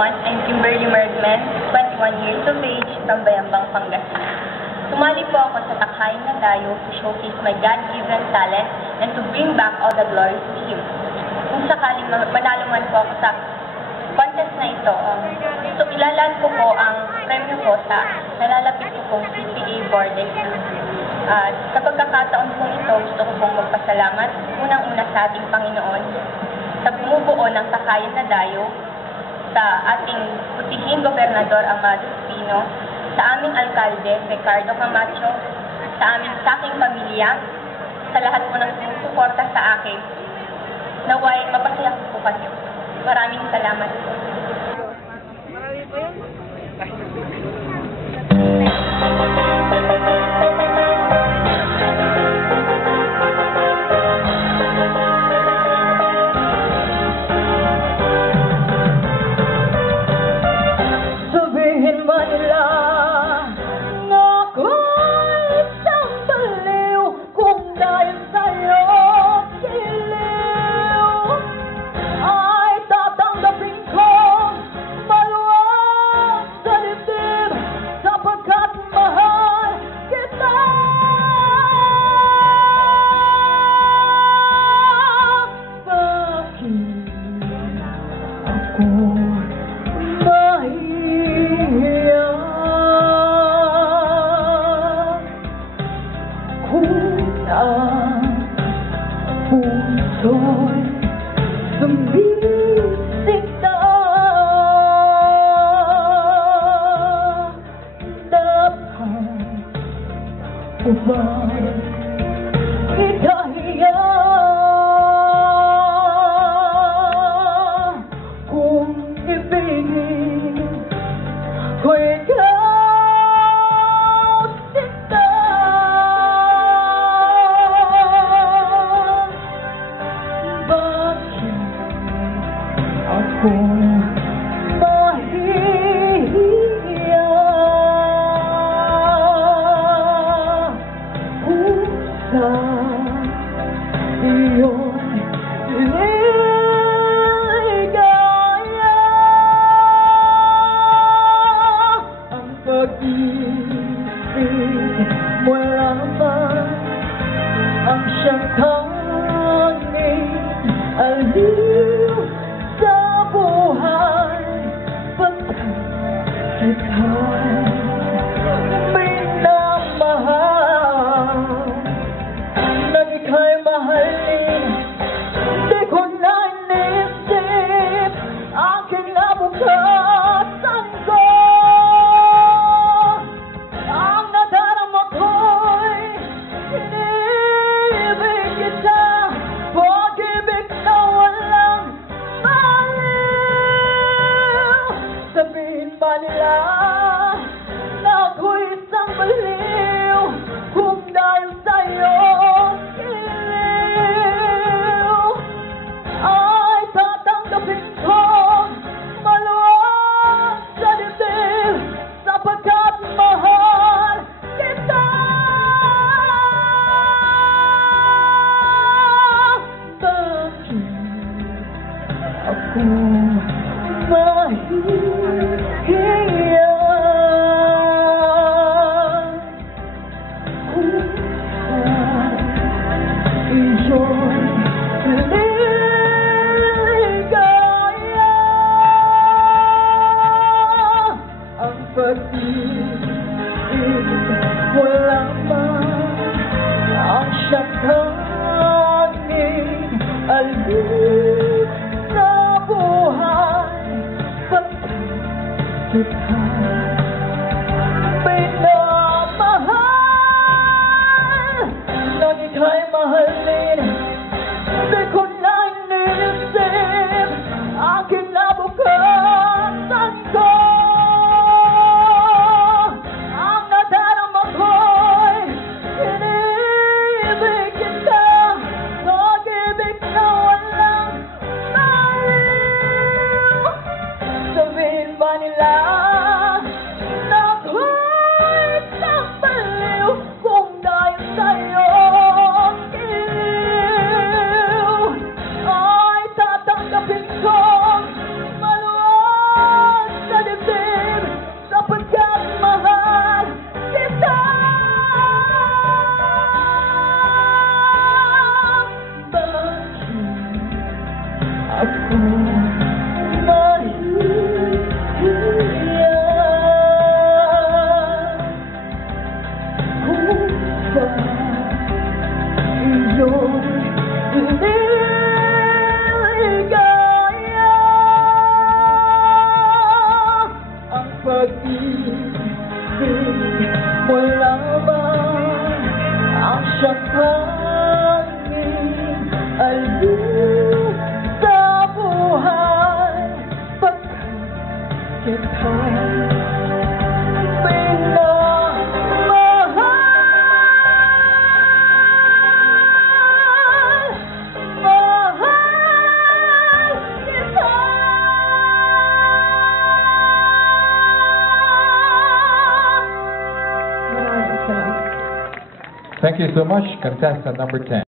I'm Kimberly Mergman, 21 years of age, from Bayambang, Pangasinan. Sumali po ako sa Takhayan na Dayo to showcase my God-given talent and to bring back all the glory to Him. Kung sakaling manalo man po ako sa contest na ito, so ilalaan ko po ang premyo ko sa nalalapit ko pong CPA board exam. Kapag kakataon po ito, gusto ko pong magpasalamat unang-una sa ating Panginoon sa bumubuo ng Takhayan na Dayo, sa ating putihing Gobernador Amado Espino, sa aming alkalde, Ricardo Camacho, sa aking pamilya, sa lahat po ng sumusuporta sa akin. Naway, mapasaya ko po kayo. Maraming salamat po. Marami po yan? Sabihin man nila na ako'y isang baliw kung dahil sa'yo giliw ay tatanggapin ko maluwag sa dibdib sapagkat mahal kita. Bakit ako mahihiya kung ang puso'y sumisinta? Dapat ko ba ikahiya kung ibigin ko ikaw sinta? Bakit ako mahihiya kung sa iyo'y niligaya? Ang pag-ibig mo lamang ang siyang tanging aliw sa buhay. Pagkat ika'y minamahal, nang ika'y mahalin, di ko na inisip ang kinabukasan ko. Ang nadarama ko'y inibig kita, pag-ibig na walang baliw. Sabihin ba nila na ako'y isang baliw kung dahil sa'yo giliw ay tatanggapin ko maluwag sa dibdib sapagkat mahal kita. Bakit ako mahihiya kung iyo'y niligaya? Ang pag-ibig mo lamang ang siyang tanging aliw sa buhay. Pagkat ika'y minamahal, nang ika'y mahalin, di ko na inisip ang kinabukasan ko. Ang nadarama ko'y inibig kita, pag-ibig na walang baliw. Sabihin ba nila na ako'y isang baliw kung dahil sa'yo giliw ay tatanggapin ko maluwag kita Thank you so much, contestant number 10.